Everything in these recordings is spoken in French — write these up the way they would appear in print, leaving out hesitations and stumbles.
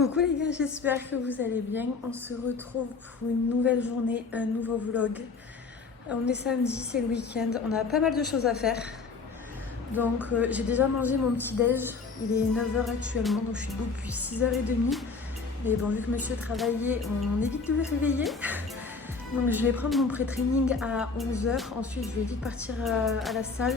Coucou les gars, j'espère que vous allez bien. On se retrouve pour une nouvelle journée, un nouveau vlog. On est samedi, c'est le week-end, on a pas mal de choses à faire. Donc j'ai déjà mangé mon petit déj, il est 9h actuellement, donc je suis debout depuis 6h30. Mais bon, vu que monsieur travaillait, on évite de le réveiller. Donc je vais prendre mon pré-training à 11h, ensuite je vais vite partir à la salle.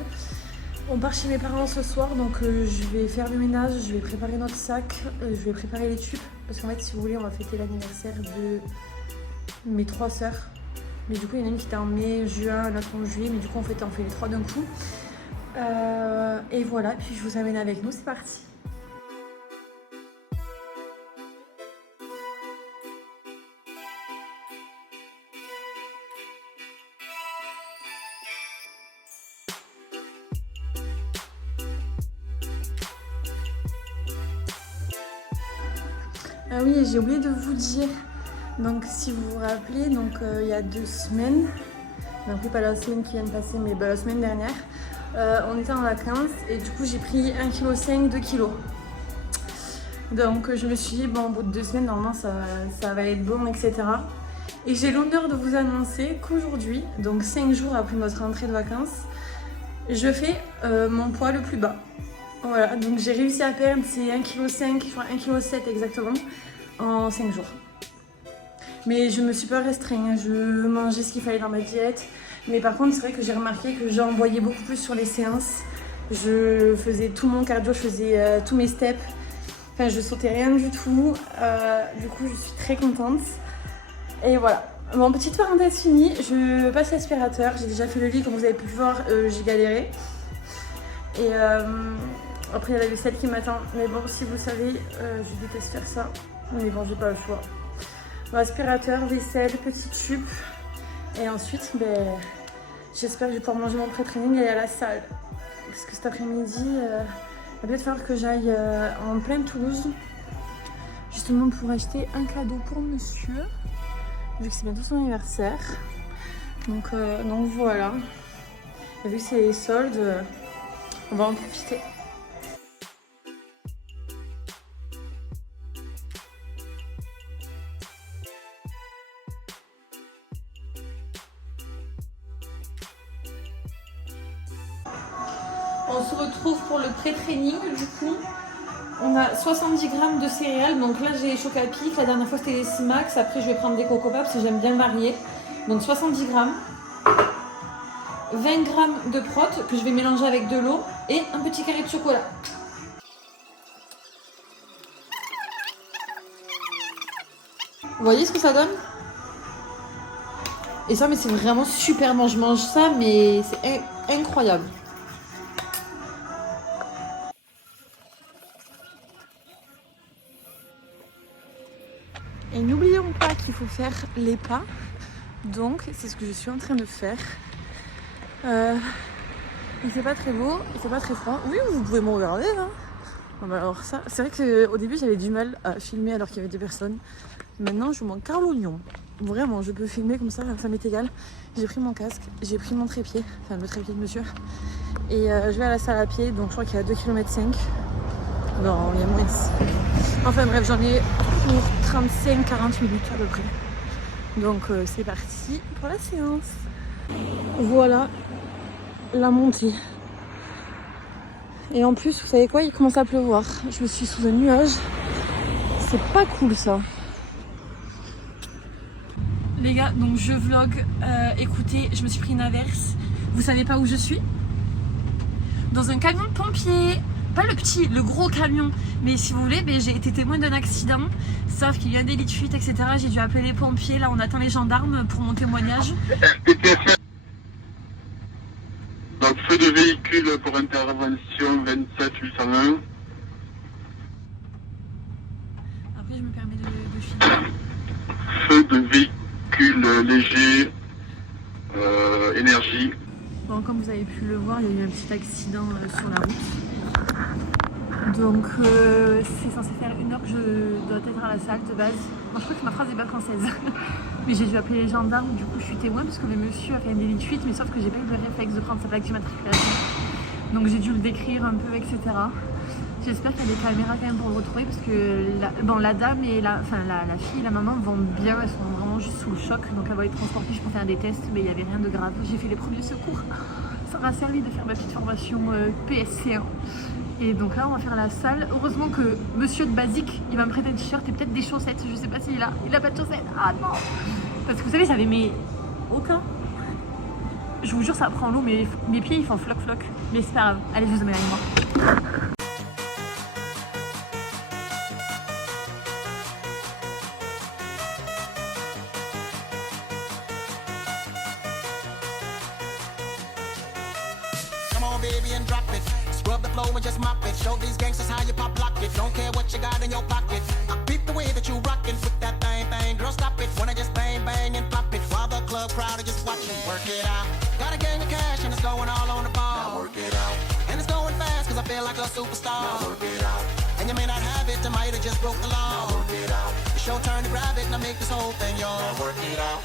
On part chez mes parents ce soir, donc je vais faire le ménage, je vais préparer notre sac, je vais préparer les tubes. Parce qu'en fait, si vous voulez, on va fêter l'anniversaire de mes 3 sœurs. Mais du coup, il y en a une qui était en mai, juin, l'autre en juillet, mais du coup, on fait les 3 d'un coup. Et voilà, puis je vous amène avec nous, c'est parti. Ah oui, j'ai oublié de vous dire, donc si vous vous rappelez, donc il y a 2 semaines, donc pas la semaine qui vient de passer, mais la semaine dernière, on était en vacances et du coup j'ai pris 1,5 kg, 2 kg. Donc je me suis dit, bon, au bout de 2 semaines, normalement ça va être bon, etc. Et j'ai l'honneur de vous annoncer qu'aujourd'hui, donc 5 jours après notre rentrée de vacances, je fais mon poids le plus bas. Voilà, donc j'ai réussi à perdre ces 1,5 kg, enfin 1,7 kg exactement, en 5 jours. Mais je me suis pas restreint, je mangeais ce qu'il fallait dans ma diète. Mais par contre, c'est vrai que j'ai remarqué que j'envoyais beaucoup plus sur les séances. Je faisais tout mon cardio, je faisais tous mes steps. Enfin, je sautais rien du tout. Du coup, je suis très contente. Et voilà. Bon, petite parenthèse finie, je passe l'aspirateur. J'ai déjà fait le lit, comme vous avez pu voir, j'ai galéré. Et après, il y a la vaisselle qui m'attend. Mais bon, si vous savez, je déteste faire ça. Mais bon, j'ai pas le choix. Bon, aspirateur, vaisselle, petit tube. Et ensuite, j'espère que je vais pouvoir manger mon pré-training et aller à la salle. Parce que cet après-midi, il va peut-être falloir que j'aille en pleine Toulouse. Justement pour acheter un cadeau pour monsieur. Vu que c'est bientôt son anniversaire. Donc voilà. Et vu que c'est les soldes, on va en profiter. On se retrouve pour le pré-training du coup. On a 70 g de céréales, donc là j'ai les Chocapic, la dernière fois c'était les Smax, après je vais prendre des Coco Pops parce que j'aime bien varier. Donc 70 g, 20 g de prot que je vais mélanger avec de l'eau et un petit carré de chocolat. Vous voyez ce que ça donne? Et ça, mais c'est vraiment super bon, je mange ça mais c'est incroyable. Et n'oublions pas qu'il faut faire les pas, donc c'est ce que je suis en train de faire. Il fait pas très beau, il fait pas très froid. Oui, vous pouvez me regarder là. Bon, alors ça, c'est vrai qu'au début j'avais du mal à filmer alors qu'il y avait des personnes. Maintenant je m'en carre l'oignon. Vraiment, je peux filmer comme ça m'est égal. J'ai pris mon casque, j'ai pris mon trépied, enfin le trépied de monsieur. Et je vais à la salle à pied, donc je crois qu'il y a 2,5 km. Non, il y a moins. Enfin bref, j'en ai pour 35-40 minutes à peu près. Donc c'est parti pour la séance. Voilà la montée. Et en plus, vous savez quoi, il commence à pleuvoir. Je me suis sous un nuage. C'est pas cool ça. Les gars, donc je vlog. Écoutez, je me suis pris une averse. Vous savez pas où je suis? Dans un camion de pompiers. Pas le petit, le gros camion. Mais si vous voulez, j'ai été témoin d'un accident. Sauf qu'il y a un délit de fuite, etc. J'ai dû appeler les pompiers. Là, on attend les gendarmes pour mon témoignage. Donc, feu de véhicule pour intervention 27 801. Après, je me permets de filmer. Feu de véhicule léger, énergie. Bon, comme vous avez pu le voir, il y a eu un petit accident sur la route. Donc c'est censé faire 1 heure que je dois être à la salle de base. Moi je crois que ma phrase n'est pas française. Mais j'ai dû appeler les gendarmes, du coup je suis témoin parce que le monsieur a fait un délit de fuite, mais sauf que j'ai pas eu le réflexe de prendre sa plaque d'immatriculation. Donc j'ai dû le décrire un peu, etc. J'espère qu'il y a des caméras quand même pour le retrouver parce que la dame et la fille et la maman vont bien, elles sont vraiment juste sous le choc. Donc elle va être transportée pour faire des tests, mais il n'y avait rien de grave. J'ai fait les premiers secours. Ça m'a servi de faire ma petite formation PSC1. Et donc là on va faire la salle. Heureusement que monsieur de Basique, il va me prêter un t-shirt et peut-être des chaussettes. Je sais pas s'il a. Il a pas de chaussettes. Ah non. Parce que vous savez, j'avais mes aucun. Je vous jure, ça prend l'eau, mais mes pieds ils font floc floc. Mais c'est pas grave. Allez, je vous emmène avec moi. Baby, and drop it. Scrub the flow and just mop it. Show these gangsters how you pop lock it. Don't care what you got in your pocket. I beat the way that you rockin' with that thing. Girl, stop it. Wanna just bang, bang and pop it. While the club crowd are just watching. Work it out. Got a gang of cash and it's going all on the ball. Now work it out. And it's going fast cause I feel like a superstar. Now work it out. And you may not have it, I might have just broke the law. Now work it out. It's your turn to grab it and I make this whole thing yours. Now work it out.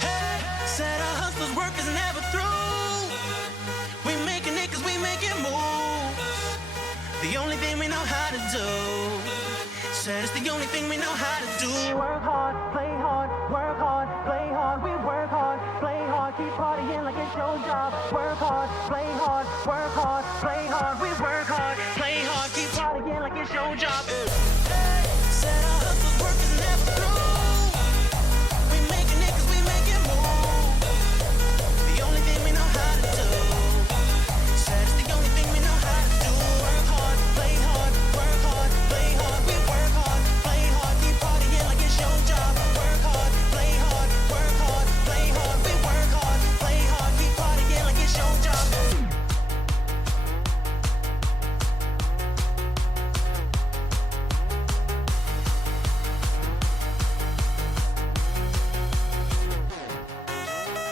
Hey, said a hustler's work is never through. We making it cause we making moves. The only thing we know how to do. Said it's the only thing we know how to do. Work hard, play hard, work hard, play hard. We work hard, play hard, keep partying like it's your job. Work hard, play hard, work hard, play hard. We work hard, play hard, keep partying like it's your job. Hey, said our hustle's work is never through. We making it cause we making moves. The only thing we know how to do. It's the only thing we know how to do. Work hard, play hard, work hard, play hard. We work hard, play hard, keep partying like it's your job. Work hard, play hard, work hard, play hard. We work hard, play hard, keep partying like it's your job.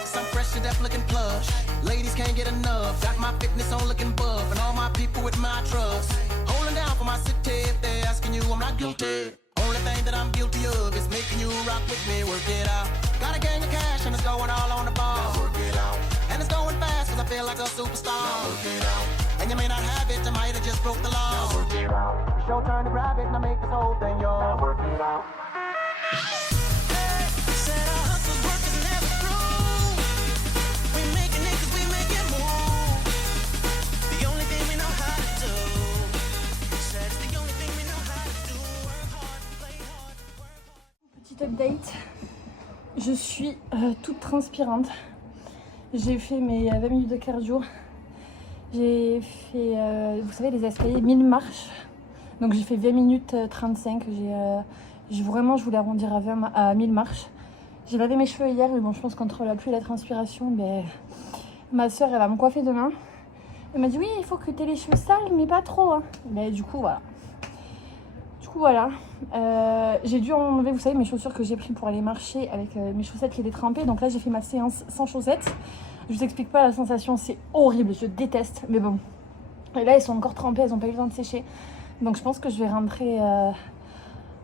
Some fresh to death looking plush. Ladies can't get enough. Got my fitness on looking buff. And all my people with my trust. Holding down for my city. If they're asking you, I'm not guilty. Only thing that I'm guilty of is making you rock with me. Work it out. Got a gang of cash and it's going all on the ball. Now work it out. And it's going fast cause I feel like a superstar. Now work it out. And you may not have it, I might have just broke the law. Now work it out. It's your turn to grab it and I make this whole thing yours. Now work it out. Hey, said our hustle's work is never through. We making it cause we making moves. The only thing we know how to do. Said it's the only thing we know how to do. Work hard, play hard, work hard. Petit update, je suis toute transpirante. J'ai fait mes 20 minutes de cardio. J'ai fait, vous savez, les escaliers, 1000 marches. Donc j'ai fait 20 minutes 35. Vraiment, je voulais arrondir à 1000 marches. J'ai lavé mes cheveux hier, mais bon, je pense qu'entre la pluie et la transpiration, ma soeur, elle va me coiffer demain. Elle m'a dit, oui, il faut que tu aies les cheveux sales, mais pas trop. Hein. Du coup, voilà. J'ai dû enlever, vous savez, mes chaussures que j'ai pris pour aller marcher avec mes chaussettes qui étaient trempées. Donc là, j'ai fait ma séance sans chaussettes. Je vous explique pas la sensation, c'est horrible, je déteste. Mais bon, et là, elles sont encore trempées, elles n'ont pas eu le temps de sécher. Donc je pense que je vais rentrer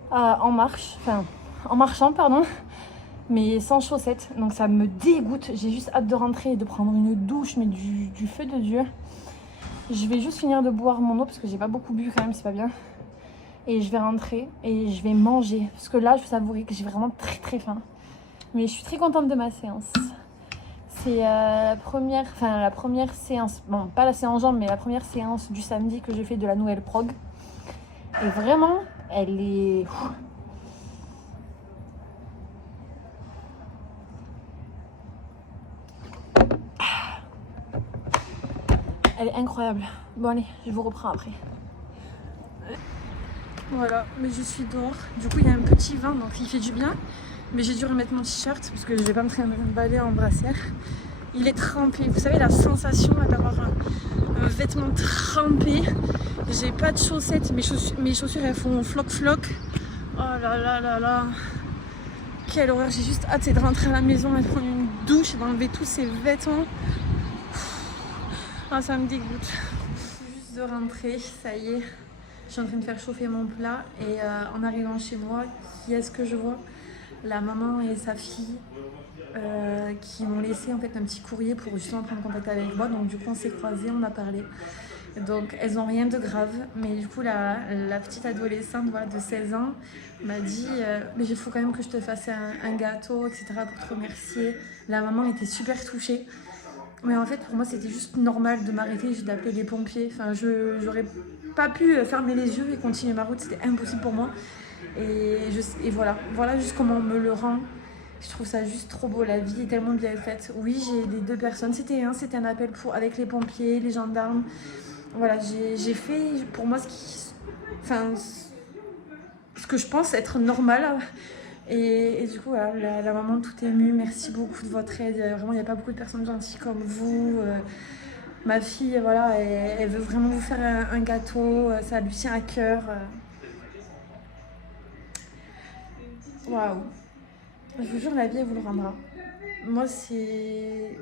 en marchant, pardon, mais sans chaussettes. Donc ça me dégoûte. J'ai juste hâte de rentrer et de prendre une douche, mais du feu de Dieu. Je vais juste finir de boire mon eau parce que j'ai pas beaucoup bu quand même, c'est pas bien. Et je vais rentrer et je vais manger. Parce que là, je vous avouerai que j'ai vraiment très très faim. Mais je suis très contente de ma séance. C'est la première séance, bon pas la séance jambes, mais la première séance du samedi que j'ai fait de la nouvelle prog. Et vraiment, elle est... Elle est incroyable. Bon allez, je vous reprends après. Voilà, mais je suis dehors. Du coup, il y a un petit vent, donc il fait du bien. Mais j'ai dû remettre mon t-shirt parce que je vais pas me trimballer en brassière. Il est trempé. Vous savez la sensation d'avoir un vêtement trempé. J'ai pas de chaussettes. Mes chaussures elles font floc. Oh là là là là. Quelle horreur. J'ai juste hâte de rentrer à la maison et de prendre une douche et d'enlever tous ces vêtements. Ah, ça me dégoûte. Juste de rentrer, ça y est. Je suis en train de faire chauffer mon plat et en arrivant chez moi, qui est-ce que je vois? La maman et sa fille qui m'ont laissé en fait un petit courrier pour justement prendre contact avec moi. Donc du coup on s'est croisés, on a parlé Donc elles n'ont rien de grave, mais du coup la petite adolescente voilà, de 16 ans m'a dit mais il faut quand même que je te fasse un gâteau, etc. pour te remercier. La maman était super touchée. Mais en fait pour moi c'était juste normal de m'arrêter, d'appeler les pompiers. Enfin j'aurais pas pu fermer les yeux et continuer ma route, c'était impossible pour moi. Et voilà juste comment on me le rend. Je trouve ça juste trop beau, la vie est tellement bien faite. Oui, j'ai les 2 personnes, c'était un appel avec les pompiers, les gendarmes. Voilà, j'ai fait pour moi ce que je pense être normal. Et du coup, voilà, la maman tout émue, merci beaucoup de votre aide. Vraiment, il n'y a pas beaucoup de personnes gentilles comme vous. Ma fille, voilà, elle veut vraiment vous faire un gâteau, ça lui tient à cœur. Waouh! Je vous jure, la vie, elle vous le rendra. Moi, j'ai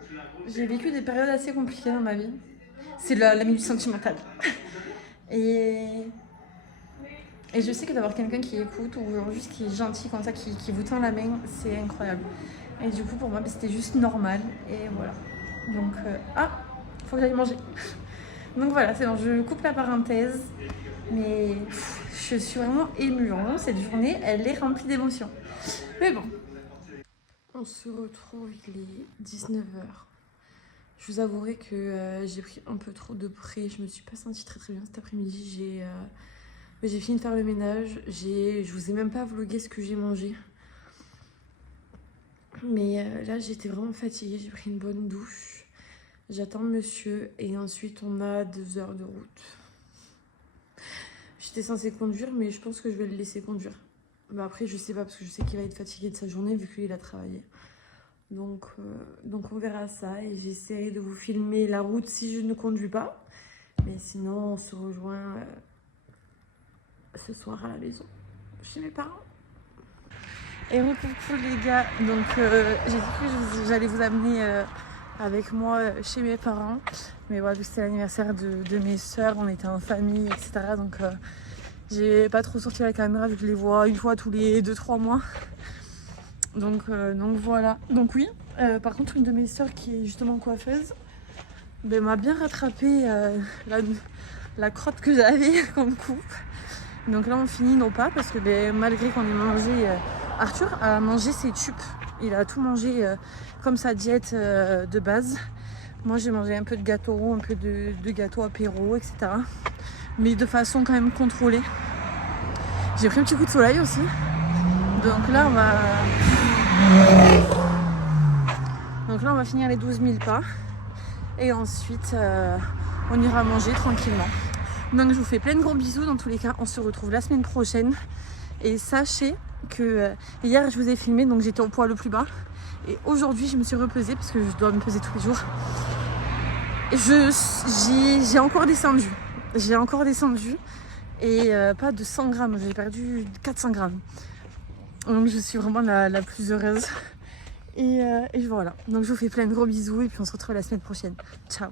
vécu des périodes assez compliquées dans ma vie. C'est la minute sentimentale. Et je sais que d'avoir quelqu'un qui écoute ou juste qui est gentil comme ça, qui vous tend la main, c'est incroyable. Et du coup, pour moi, c'était juste normal. Et voilà. Donc, faut que j'aille manger. Donc voilà, c'est bon, je coupe la parenthèse. Mais je suis vraiment émue. Vraiment, cette journée, elle est remplie d'émotions. Mais bon. On se retrouve, il est 19h. Je vous avouerai que j'ai pris un peu trop de près. Je me suis pas sentie très bien cet après-midi. J'ai fini de faire le ménage. Je vous ai même pas vlogué ce que j'ai mangé. Mais là, j'étais vraiment fatiguée. J'ai pris une bonne douche. J'attends monsieur. Et ensuite, on a 2 heures de route. J'étais censée conduire, mais je pense que je vais le laisser conduire. Mais après, je sais pas, parce que je sais qu'il va être fatigué de sa journée, vu qu'il a travaillé. Donc on verra ça. Et j'essaierai de vous filmer la route si je ne conduis pas. Mais sinon, on se rejoint ce soir à la maison, chez mes parents. Et coucou les gars. Donc, j'ai dit que j'allais vous amener avec moi chez mes parents. Mais voilà, c'était l'anniversaire de mes sœurs, on était en famille, etc. Donc j'ai pas trop sorti la caméra vu que je les vois une fois tous les 2-3 mois. Donc voilà. Donc oui, par contre une de mes sœurs qui est justement coiffeuse, m'a bien rattrapé la crotte que j'avais comme coupe. Donc là on finit nos pas parce que malgré qu'on ait mangé, Arthur a mangé ses tubes. Il a tout mangé comme sa diète de base. Moi j'ai mangé un peu de gâteau, un peu de gâteau apéro, etc. Mais de façon quand même contrôlée. J'ai pris un petit coup de soleil aussi. Donc là on va finir les 12 000 pas. Et ensuite on ira manger tranquillement. Donc je vous fais plein de gros bisous. Dans tous les cas, on se retrouve la semaine prochaine. Et sachez que hier je vous ai filmé, donc j'étais au poids le plus bas. Et aujourd'hui je me suis repesée parce que je dois me peser tous les jours. Et j'ai encore descendu. Et pas de 100 grammes, j'ai perdu 400 grammes. Donc je suis vraiment la plus heureuse. Et voilà. Donc je vous fais plein de gros bisous et puis on se retrouve la semaine prochaine. Ciao.